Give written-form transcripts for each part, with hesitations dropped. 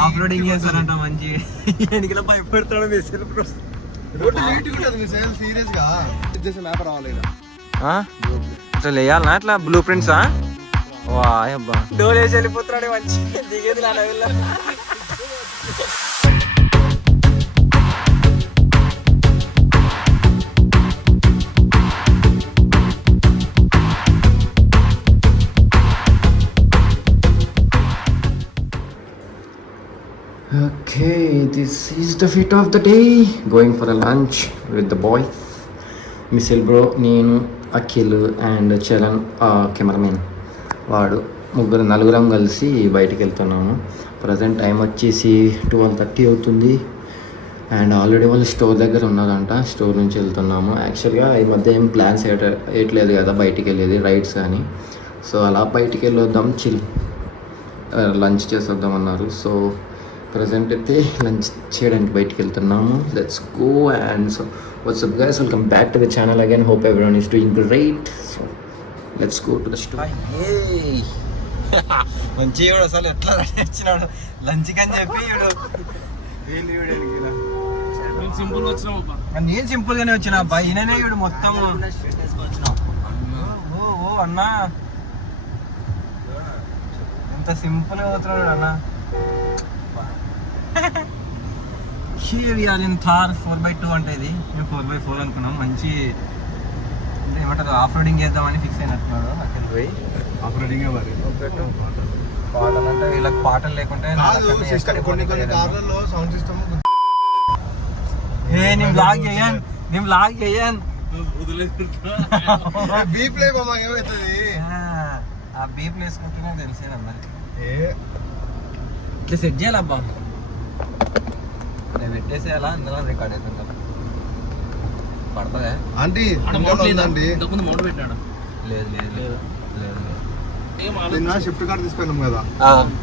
Off roading చేస్తారంట మంచి ఎన్నికల పైపు పెడతాడు మిసైల్ ఇట్లా వేయాలనా ఇట్లా బ్లూ ప్రింట్సా వా అబ్బా డోర్ వేసి వెళ్ళిపోతున్నాడు మంచి దిగేది నా లెవెల్లో. Okay, this is the fit of the day. Going for a lunch with the boys. Misil bro, నేను అఖిల్ అండ్ చరణ్ కెమెరామెన్ వాడు ముగ్గురు నలుగురం కలిసి బయటికి వెళ్తున్నాము. ప్రజెంట్ టైం వచ్చేసి 12:30 అవుతుంది అండ్ ఆల్రెడీ వాళ్ళు స్టోర్ దగ్గర ఉన్నారంట. స్టోర్ నుంచి వెళ్తున్నాము. యాక్చువల్గా ఈ మధ్య ఏం ప్లాన్స్ వేయట్లేదు కదా బయటికి వెళ్ళేది రైడ్స్ కానీ. సో అలా బయటికి వెళ్ళొద్దాం లంచ్ చేసేద్దాం అన్నారు. సో ప్రజెంట్ అయితే లంచ్ చేయడానికి బయటికి వెళ్తున్నాము. Let's go and so WhatsApp guys, welcome back to the channel again. Hope everyone is doing great. So let's go to the store. మంచి అసలు ఎట్లా వచ్చినాడు లంచ్కి అని చెప్పి నేను సింపుల్ గానే వచ్చిన అబ్బాయి. ఈయననే ఇడు మొత్తం ఓ అన్నా ఎంత సింపుల్ గా పోతున్నాడు అన్న. థార్ 4x2 అంటే ఇది. మేము 4x4 అనుకున్నాం. మంచి అంటే ఏమంటారు ఆఫ్ రోడింగ్ చేద్దామని ఫిక్స్ అయినట్టున్నాడు. అక్కడికి పోయి ఆఫ్ రోడింగ్ పాటలు అంటే వీళ్ళకి పాటలు లేకుంటే నేను బ్లాగ్ చేయను ఆ బీప్ వేసుకుంటున్నా తెలిసేది అందరికి. ఇట్లా సెట్ చేయాలబ్బా, నేను పెట్టేసేయాలా అందులో రికార్డ్ అవుతుందా పడుతుందా ఆంటీ? లేదు షిఫ్ట్ కార్ తీసుకెళ్ళాం కదా,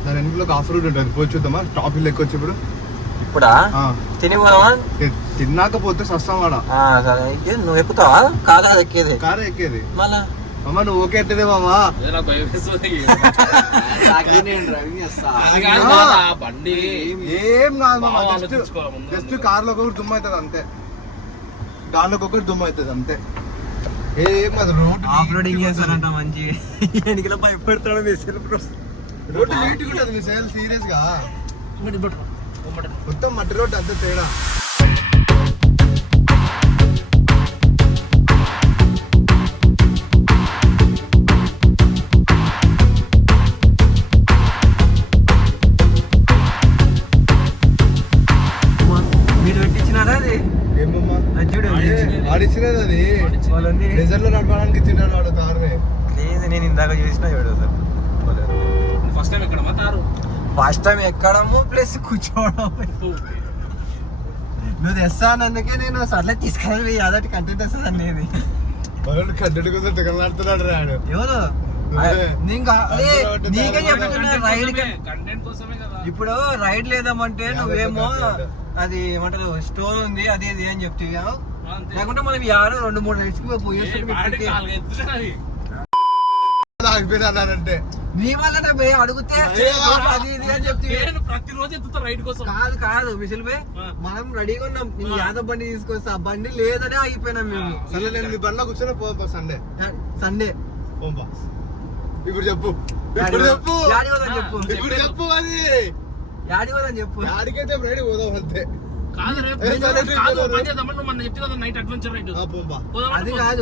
దాని వెనుకలో ఆఫ్ రోడ్ ఉంటుంది. పోయి చూద్దామా? స్టాప్ హిల్ ఎక్కొచ్చి ఇప్పుడా తిన్నాకపోతే సస్తావాడా? నువ్వు ఎక్కుతావా? కాదా ఎక్కేది? కారే ఎక్కేది. మళ్ళా అమ్మ నువ్వు ఓకే ఎట్టదే మామా? ఏం కాదు, జస్ట్ కార్ లో ఒకటి దుమ్ము అవుతుంది అంతే, దానిలోకి ఒకటి దుమ్ము అవుతుంది అంతే. ఏం కాదు. రోడ్ ఆఫ్ రోడింగ్ చేస్తారంట మంచి ఎన్నికల పైపు పెడతాడు మిసైల్. రోడ్ నీట్ ఉంటుంది మిసైల్, సీరియస్ గా మొత్తం మట్టి రోడ్ అంత తేడా. నడపడానికి తిన్నాడు వాడు తారునే. లేదు నేను ఇందాక చూసిన ఫస్ట్ టైం ఎక్కడము ప్లస్ కూర్చోవడం. నువ్వు తెస్తానందుకే నేను సర్లే తీసుకెళ్ళి అదటి కంటెంట్ వస్తుంది అనేది. కంటెంట్ కోసం తిరగలాడుతున్నాడు రాడు. ఎవరు నీకే చెప్తున్నా రైడ్ ఇప్పుడు రైడ్ లేదామంటే నువ్వేమో అది ఏమంటారు స్టోర్ ఉంది అది ఇది అని చెప్తే, లేకుంటే మనం యారు 2-3 రైడ్స్ కి పోయేస్తానంటే నీ వల్లనే పోయి అడిగితే అది ఇది అని చెప్తే ప్రతిరోజు కాదు మిసిల్ పోయి మనం రెడీగా ఉన్నాం. నీ యాదవ్ బండి తీసుకొస్తా, బండి లేదనే ఆగిపోయినాం మేము. సరే నేను మీ బండిలో కూర్చొని పో సండే ఇప్పుడు చెప్పు అది యాడిపోదని చెప్పు. యాడికైతే రెడీ పోదాం అంతే. అది కాదు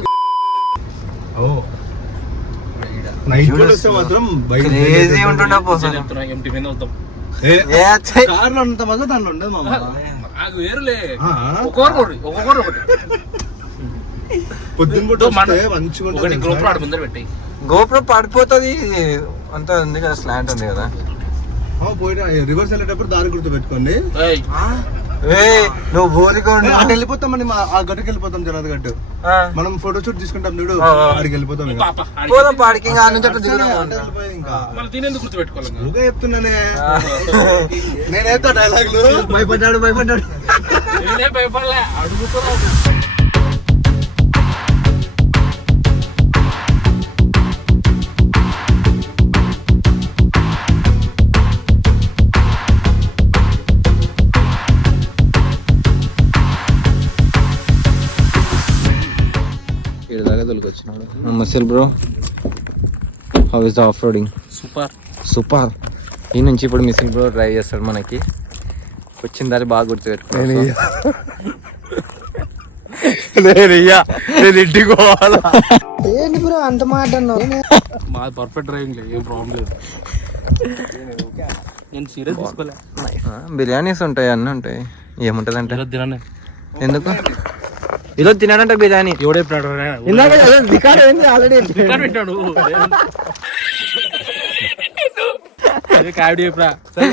క్రేజీ ఉంటుండే పోతుంది. కార్లో అంత మజా దాంట్లో ఉండదు మామ. గోప్రో పడిపోతుంది అంత ఉంది కదా, స్లాంట్ ఉంది కదా. రివర్స్ వెళ్ళేటప్పుడు దారి గుర్తు పెట్టుకోండి. నువ్వు బోరిగా వెళ్ళిపోతాం అండి, ఆ గట్టుకు వెళ్ళిపోతాం జనాద్ గట్టు. మనం ఫోటో షూట్ తీసుకుంటాం చూడు, అడిగి వెళ్ళిపోతాం. ఇంకా చెప్తున్నానే నేనైతే డైలాగులు భయపడ్డాడు మిసిల్ bro, how is the off roading? Super. ఈ నుంచి ఇప్పుడు మిసిల్ బ్రో డ్రైవ్ చేస్తాడు మనకి. వచ్చిన దారి బాగా గుర్తుపెట్టుకోవాలి. నేను ఇంటికి పోవాలా? ఏంటి బ్రో అంత మాట అన్నావు? మాది పర్ఫెక్ట్ డ్రైవింగ్ లేదు, ఏం ప్రాబ్లం లేదు. నేను సీరియస్ తీసుకోలే. బిర్యానీస్ ఉంటాయి, అన్నీ ఉంటాయి. ఏముంటది అంటే తినండి. ఎందుకు ఈరోజు తినాడంటే బిర్యానీ? ఎవడే ఆల్రెడీ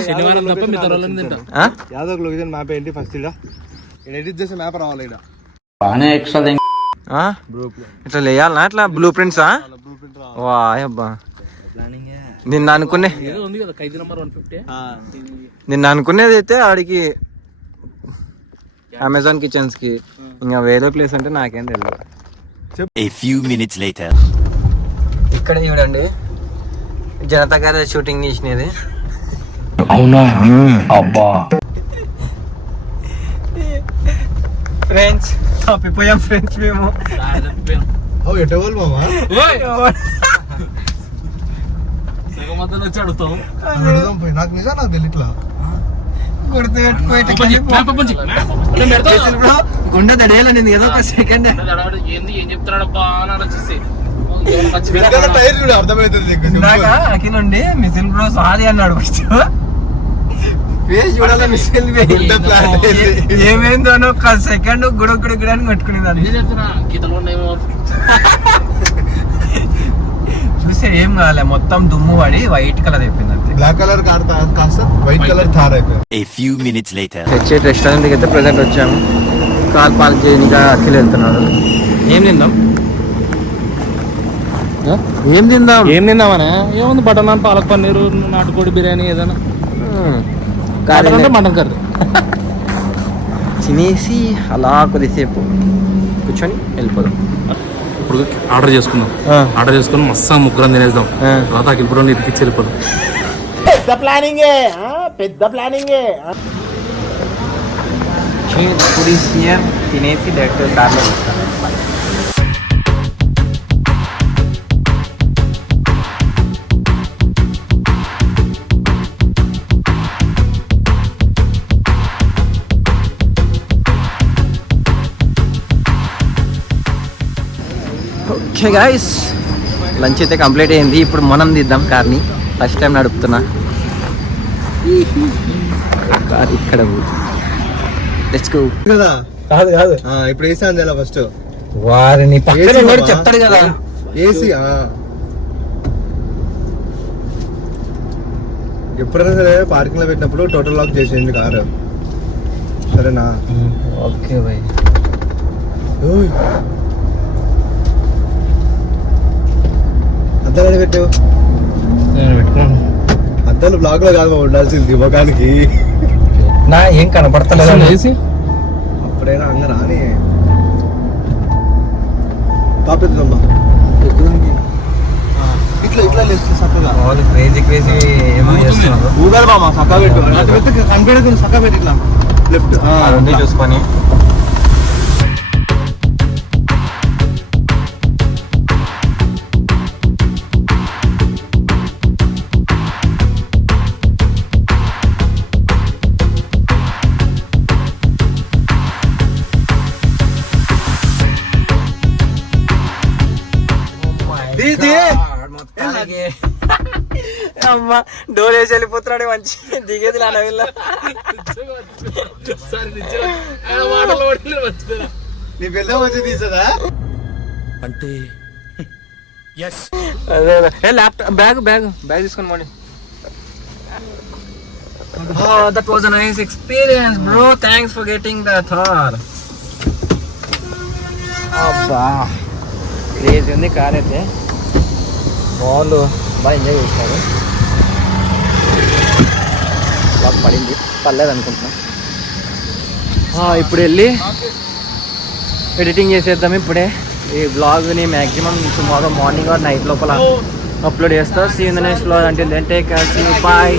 శనివారం తప్ప మిగతా రోజులను తింటాం. యాదో ఒక లొకేషన్ మ్యాప్ ఏంటి ఫస్ట్ ఎడిట్ చేసే మ్యాప్ రావాలి. ఇట్లా లేయాలనా? ఇట్లా బ్లూ ప్రింట్సా? వా అబ్బా, నిన్న అనుకునేది అయితే ఆడికి అమెజాన్ కిచెన్స్ కి, ఇంకా వేరే ప్లేస్ అంటే నాకేం తెలియదు. ఇక్కడ చూడండి జనతా గారి షూటింగ్ చేసినది. అవునా? అబ్బా ఫ్రెండ్స్ తప్పిపోయాం ఫ్రెండ్స్ మేము. ఎటవాళ్ళు మామా వచ్చి అడుగుతాం. నాకు నిజం నాకు తెలియట్లా. గుండె దడేయాలని ఏదో ఒక సెకండ్ ఏం చెప్తాడబ్బా అని ఆలోచిస్తే అఖిలుండి మిసిల్ బ్రో సారీ అన్నాడు. ఫేస్ చూడాలి మిసిల్ ఏమైందో ఒక సెకండ్ గుడొక్కడి అని కట్టుకునేదాన్ని. గీతలు ఉన్నాయేమో చూస్తే ఏం కాలే, మొత్తం దుమ్ము పడి వైట్ కలర్ అయిపోయింది అంతే. బ్లాక్ కలర్ కాస్త వైట్ కలర్ థార్ అయిపోయింది. తెచ్చే రెస్టారెంట్ కి అయితే ప్రెసెంట్ వచ్చాము. కాల్ పాల్ చేయనిగా అఖిల్ వెళ్తున్నాడు. ఏం తిందాం? ఏం తిందామనే? ఏముంది, బటర్ నాన్, పాలక్ పన్నీరు, నాటుకోడి బిర్యానీ ఏదైనా. మటన్ కర్రీ తినేసి అలా కొద్దిసేపు కూర్చొని వెళ్ళిపోదాం. ఇప్పుడు ఆర్డర్ చేసుకుందాం. ఆర్డర్ చేసుకుని మస్తు ముగ్గురం తినేద్దాం. తర్వాత ఇప్పుడు ఇదికిచ్చి వెళ్ళిపోదాం. పెద్ద ప్లానింగే. తినేసి డైరెక్ట్ కార్లో వస్తాను. ఓకే గాయస్, లంచ్ అయితే కంప్లీట్ అయింది. ఇప్పుడు మనం తీద్దాం కార్ని. ఫస్ట్ టైం నడుపుతున్నా కార్. ఇక్కడ లెట్స్ గో. కదా కాదు ఇప్పుడు ఏసీ అందేలా ఫస్ట్. వారిని పక్కన చెప్తాడు కదా ఏసీ. ఎప్పుడైనా సరే పార్కింగ్ లో పెట్టినప్పుడు టోటల్ లాక్ చేసేయండి కారు, సరేనా? Okay bye. అద్దాలు పెట్టావు? అద్దాలు బ్లాక్ లో కాదు ఉండాల్సింది దివ్వకానికి. నా ఏం కనపడతలేదు. అప్పుడైనా అంగ రాని పాపెద్దమ్మా ఇట్లా లేదు చక్కగా. క్రేజీ ఏమో చేస్తున్నారు. ఊగాలి బామా, చక్కగా పెట్టు. కనిపెడదు, చక్కగా పెట్టి ఇట్లా లెఫ్ట్ చూసుకొని. అమ్మా డోర్ వేసి వెళ్ళిపోతున్నాడు. మంచి దిగేది నా నవిల్ల. నీ పెద్ద మంచి తీసదా అంటే అదే ల్యాప్టాప్ బ్యాగ్ తీసుకొని మోని. That was a nice experience bro, thanks for getting the Thar. అబ్బా క్రేజీ ఉంది కార్ అయితే. వాళ్ళు బాగా ఎంజాయ్ చేస్తారు. బాగా పడింది, పర్లేదు అనుకుంటున్నా. ఇప్పుడు వెళ్ళి ఎడిటింగ్ చేసేద్దాం ఇప్పుడే. ఈ బ్లాగ్ని maximum tomorrow morning or night లోపల అప్లోడ్ చేస్తా. See in the next blog. Until then take care, see you, by.